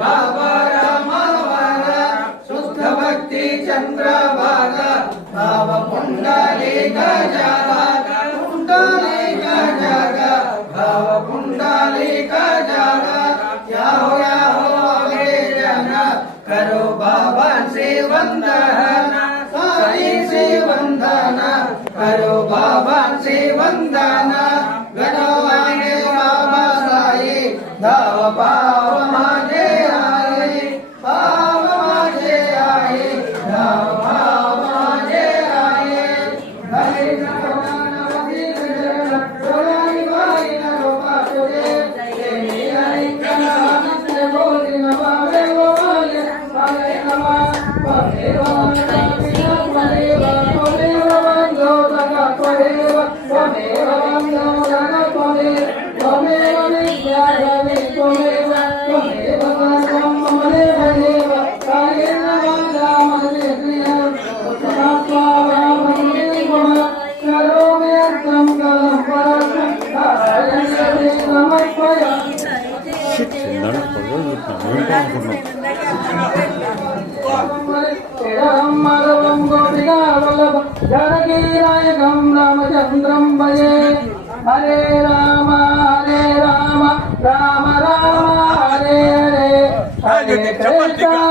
बाबा रामावर शुद्ध भक्ति चंद्रभाग भाव पुंडलिक जग पुंडलिक जग भाव पुंडलिक जग याहो याहो गे जन करो बाबा से वंदन साई से वंदन करो बाबा से वंदन गणवाने बाबा साई धाव पाव माजे आए पाव माजे आए धाव पाव माजे आए हरे नमः नमः सोलाई वाली नरो पाछे तेरी हरि कनामत बोली नमावे बोले हरे नमः हरे जानकीनायकं रामचंद्रं भजे हरे राम राम राम हरे हरे हरे कृष्ण